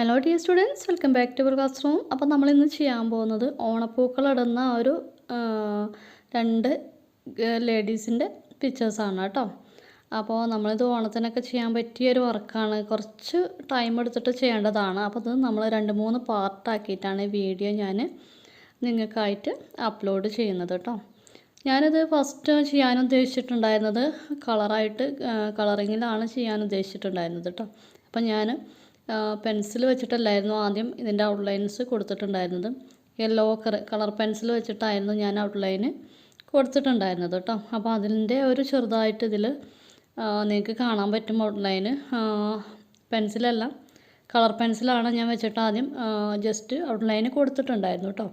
Hello dear students, welcome back to our classroom. അപ്പോൾ നമ്മളിന്ന് ചെയ്യാൻ പോകുന്നത് ഓണപ്പൂക്കളിടുന്ന ഒരു രണ്ട് ലേഡീസിൻ്റെ പിക്ചേഴ്സാണ് കേട്ടോ. അപ്പോൾ നമ്മളിത് ഓണത്തിനൊക്കെ ചെയ്യാൻ പറ്റിയൊരു വർക്കാണ്. കുറച്ച് ടൈം എടുത്തിട്ട് ചെയ്യേണ്ടതാണ്. അപ്പോൾ ഇത് നമ്മൾ 2-3 പാർട്ടാക്കിയിട്ടാണ് ഈ വീഡിയോ ഞാൻ നിങ്ങൾക്കായിട്ട് അപ്ലോഡ് ചെയ്യുന്നത് കേട്ടോ. ഞാനിത് ഫസ്റ്റ് ചെയ്യാൻ ഉദ്ദേശിച്ചിട്ടുണ്ടായിരുന്നത് കളറിങ്ങിലാണ് ചെയ്യാൻ ഉദ്ദേശിച്ചിട്ടുണ്ടായിരുന്നത് കേട്ടോ. അപ്പം ഞാൻ പെൻസിൽ വെച്ചിട്ടല്ലായിരുന്നു ആദ്യം ഇതിൻ്റെ ഔട്ട്ലൈൻസ് കൊടുത്തിട്ടുണ്ടായിരുന്നത്. യെല്ലോ കളർ പെൻസിൽ വെച്ചിട്ടായിരുന്നു ഞാൻ ഔട്ട്ലൈന് കൊടുത്തിട്ടുണ്ടായിരുന്നത് കേട്ടോ. അപ്പോൾ അതിൻ്റെ ഒരു ചെറുതായിട്ട് ഇതിൽ നിങ്ങൾക്ക് കാണാൻ പറ്റും ഔട്ട്ലൈന്. പെൻസിലല്ല, കളർ പെൻസിലാണ് ഞാൻ വെച്ചിട്ട് ആദ്യം ജസ്റ്റ് ഔട്ട്ലൈന് കൊടുത്തിട്ടുണ്ടായിരുന്നു കേട്ടോ.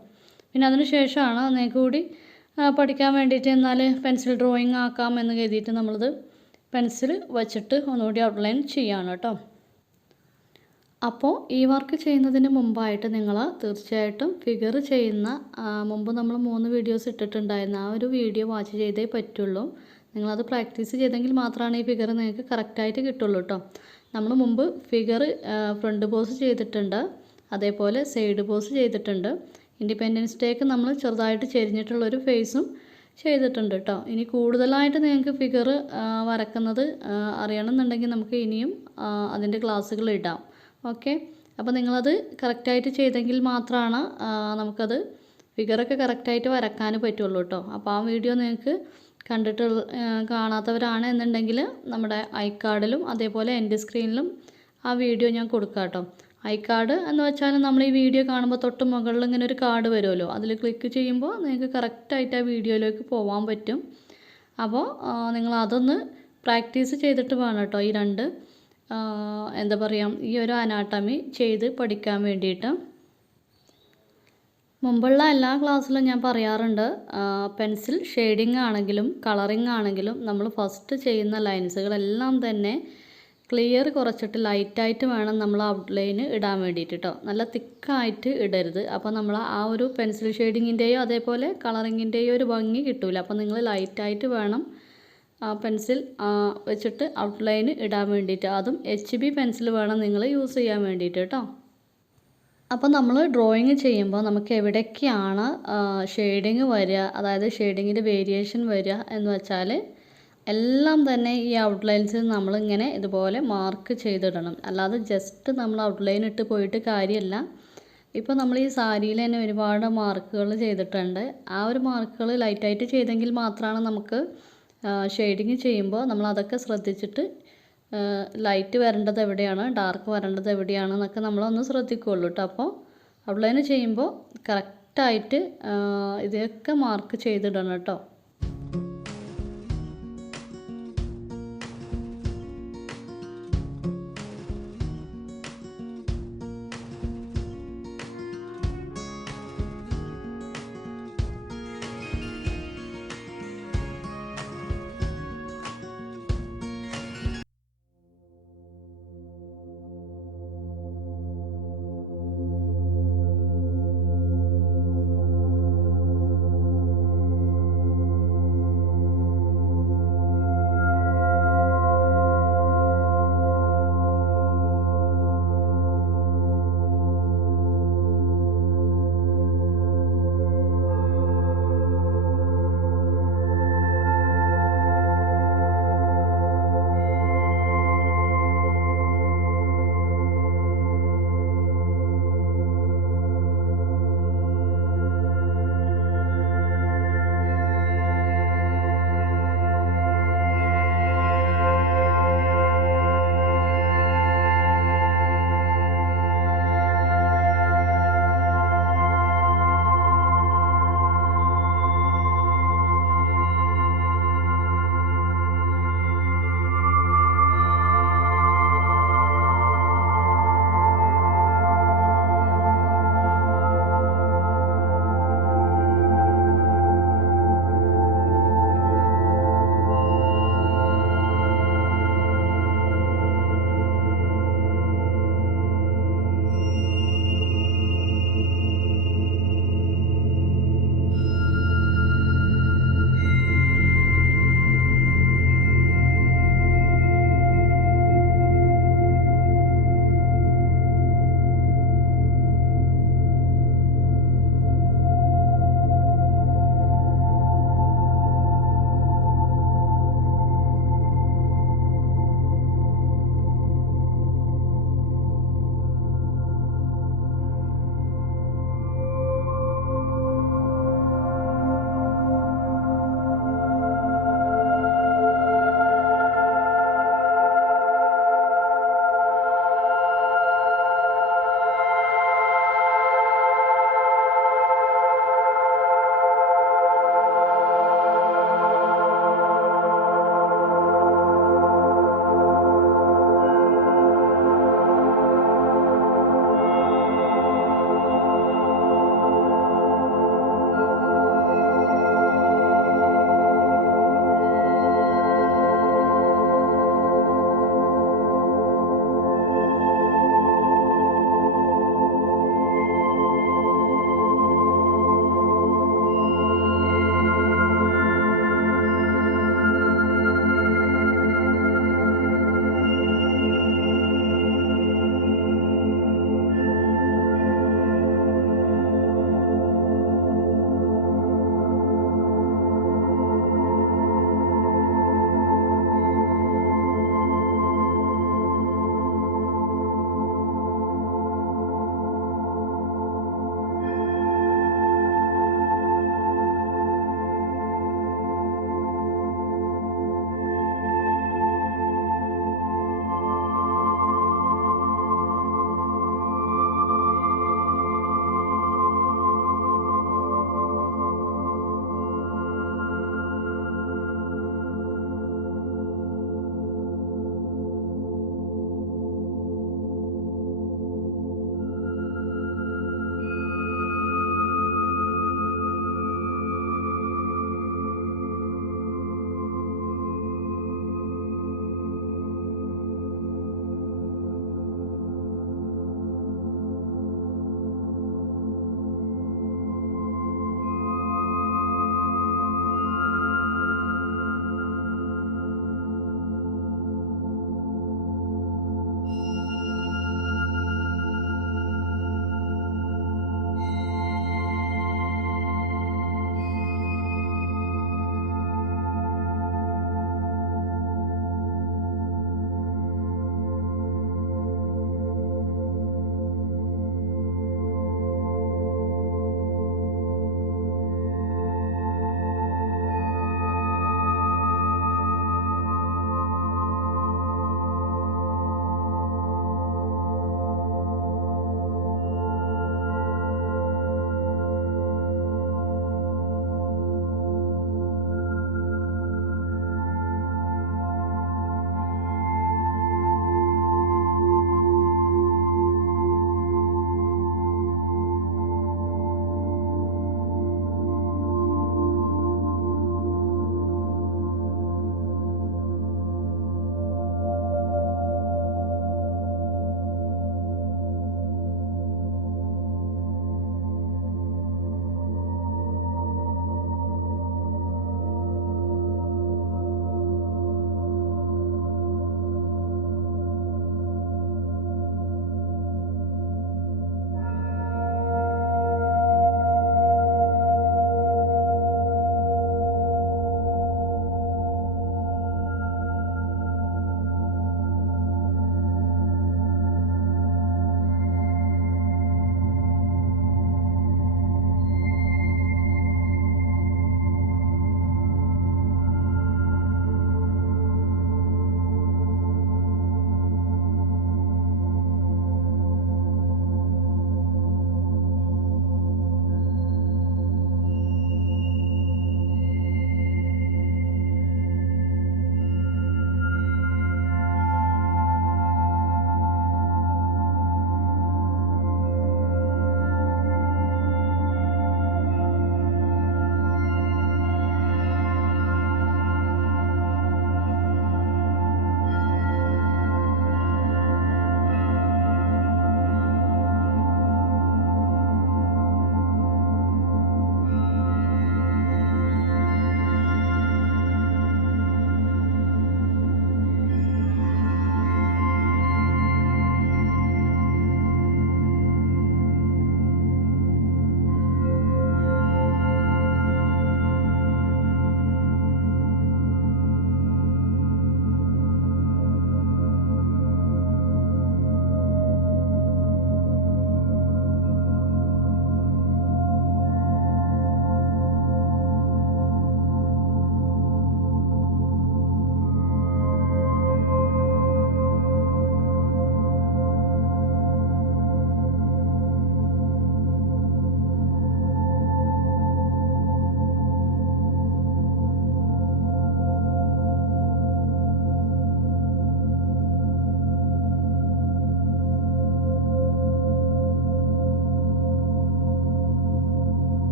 പിന്നെ അതിന് ശേഷമാണ് നിങ്ങൾക്ക് കൂടി പഠിക്കാൻ വേണ്ടിയിട്ട് എന്നാൽ പെൻസിൽ ഡ്രോയിങ് ആക്കാം എന്ന് കരുതിയിട്ട് നമ്മളിത് പെൻസിൽ വെച്ചിട്ട് ഒന്നുകൂടി ഔട്ട്ലൈൻ ചെയ്യാണ് കേട്ടോ. അപ്പോൾ ഈ വർക്ക് ചെയ്യുന്നതിന് മുമ്പായിട്ട് നിങ്ങൾ തീർച്ചയായിട്ടും ഫിഗർ ചെയ്യുന്ന മുമ്പ് നമ്മൾ 3 വീഡിയോസ് ഇട്ടിട്ടുണ്ടായിരുന്നു. ആ ഒരു വീഡിയോ വാച്ച് ചെയ്തേ പറ്റുള്ളൂ. നിങ്ങളത് പ്രാക്ടീസ് ചെയ്തെങ്കിൽ മാത്രമാണ് ഈ ഫിഗർ നിങ്ങൾക്ക് കറക്റ്റായിട്ട് കിട്ടുള്ളൂ കേട്ടോ. നമ്മൾ മുമ്പ് ഫിഗർ ഫ്രണ്ട് പോസ് ചെയ്തിട്ടുണ്ട്, അതേപോലെ സൈഡ് പോസ് ചെയ്തിട്ടുണ്ട്. ഇൻഡിപെൻഡൻസ് ഡേക്ക് നമ്മൾ ചെറുതായിട്ട് ചെരിഞ്ഞിട്ടുള്ളൊരു ഫേസും ചെയ്തിട്ടുണ്ട് കേട്ടോ. ഇനി കൂടുതലായിട്ട് നിങ്ങൾക്ക് ഫിഗർ വരക്കുന്നത് അറിയണമെന്നുണ്ടെങ്കിൽ നമുക്ക് ഇനിയും അതിൻ്റെ ക്ലാസ്സുകൾ ഇടാം. ഓക്കെ, അപ്പോൾ നിങ്ങളത് കറക്റ്റായിട്ട് ചെയ്തെങ്കിൽ മാത്രമാണ് നമുക്കത് ഫിഗറൊക്കെ കറക്റ്റായിട്ട് വരക്കാൻ പറ്റുള്ളൂ കേട്ടോ. അപ്പോൾ ആ വീഡിയോ നിങ്ങൾക്ക് കണ്ടിട്ട് കാണാത്തവരാണ് എന്നുണ്ടെങ്കിൽ നമ്മുടെ ഐ കാർഡിലും അതേപോലെ എൻ്റെ സ്ക്രീനിലും ആ വീഡിയോ ഞാൻ കൊടുക്കാം കേട്ടോ. ഐ കാർഡ് എന്ന് വെച്ചാൽ നമ്മൾ ഈ വീഡിയോ കാണുമ്പോൾ തൊട്ട് മുകളിൽ ഇങ്ങനെ ഒരു കാർഡ് വരുമല്ലോ, അതിൽ ക്ലിക്ക് ചെയ്യുമ്പോൾ നിങ്ങൾക്ക് കറക്റ്റായിട്ട് ആ വീഡിയോയിലേക്ക് പോകാൻ പറ്റും. അപ്പോൾ നിങ്ങൾ അതൊന്ന് പ്രാക്ടീസ് ചെയ്തിട്ട് വേണം കേട്ടോ ഈ എന്താ പറയുക ഈ ഒരു അനാട്ടമി ചെയ്ത് പഠിക്കാൻ വേണ്ടിയിട്ട്. മുമ്പുള്ള എല്ലാ ക്ലാസ്സിലും ഞാൻ പറയാറുണ്ട്, പെൻസിൽ ഷെയ്ഡിങ് ആണെങ്കിലും കളറിങ് ആണെങ്കിലും നമ്മൾ ഫസ്റ്റ് ചെയ്യുന്ന ലൈൻസുകളെല്ലാം തന്നെ ക്ലിയർ കുറച്ചിട്ട് ലൈറ്റായിട്ട് വേണം നമ്മൾ ഔട്ട്ലൈന് ഇടാൻ വേണ്ടിയിട്ട് കേട്ടോ. നല്ല തിക്കായിട്ട് ഇടരുത്. അപ്പോൾ നമ്മൾ ആ ഒരു പെൻസിൽ ഷെയ്ഡിങ്ങിൻ്റെയോ അതേപോലെ കളറിങ്ങിൻ്റെയോ ഒരു ഭംഗി കിട്ടില്ല. അപ്പോൾ നിങ്ങൾ ലൈറ്റായിട്ട് വേണം പെൻസിൽ വെച്ചിട്ട് ഔട്ട്ലൈന് ഇടാൻ വേണ്ടിയിട്ട്. അതും HB പെൻസിൽ വേണം നിങ്ങൾ യൂസ് ചെയ്യാൻ വേണ്ടിയിട്ട് കേട്ടോ. അപ്പോൾ നമ്മൾ ഡ്രോയിങ് ചെയ്യുമ്പോൾ നമുക്ക് എവിടേക്കാണ് ഷെയ്ഡിങ് വരിക, അതായത് ഷെയ്ഡിങ്ങിൻ്റെ വേരിയേഷൻ വരിക എന്ന് വെച്ചാൽ എല്ലാം തന്നെ ഈ ഔട്ട്ലൈൻസിൽ നമ്മളിങ്ങനെ ഇതുപോലെ മാർക്ക് ചെയ്തിടണം. അല്ലാതെ ജസ്റ്റ് നമ്മൾ ഔട്ട്ലൈൻ ഇട്ട് പോയിട്ട് കാര്യമില്ല. ഇപ്പോൾ നമ്മൾ ഈ സാരിയിൽ തന്നെ ഒരുപാട് മാർക്കുകൾ ചെയ്തിട്ടുണ്ട്. ആ ഒരു മാർക്കുകൾ ലൈറ്റായിട്ട് ചെയ്തെങ്കിൽ മാത്രമാണ് നമുക്ക് ഷെയ്ഡിങ് ചെയ്യുമ്പോൾ നമ്മൾ അതൊക്കെ ശ്രദ്ധിച്ചിട്ട് ലൈറ്റ് വരേണ്ടത് എവിടെയാണ്, ഡാർക്ക് വരേണ്ടത് എവിടെയാണെന്നൊക്കെ നമ്മളൊന്ന് ശ്രദ്ധിക്കുകയുള്ളൂ കേട്ടോ. അപ്പോൾ ഔട്ട്ലൈൻ ചെയ്യുമ്പോൾ കറക്റ്റായിട്ട് ഇതൊക്കെ മാർക്ക് ചെയ്തിടണം കേട്ടോ.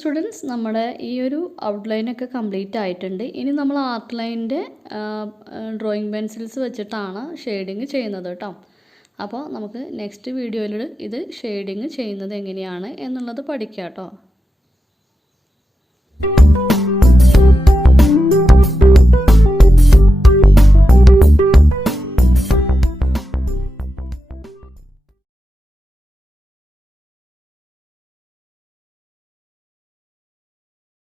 സ്റ്റുഡൻസ് നമ്മുടെ ഈ ഒരു ഔട്ട്ലൈനൊക്കെ കംപ്ലീറ്റ് ആയിട്ടുണ്ട്. ഇനി നമ്മൾ ആർട്ട് ലൈനിൻ്റെ ഡ്രോയിങ് പെൻസിൽസ് വെച്ചിട്ടാണ് ഷെയ്ഡിങ് ചെയ്യുന്നത് കേട്ടോ. അപ്പോൾ നമുക്ക് നെക്സ്റ്റ് വീഡിയോയിൽ ഇത് ഷെയ്ഡിങ് ചെയ്യുന്നത് എങ്ങനെയാണ് എന്നുള്ളത് പഠിക്കാം കേട്ടോ.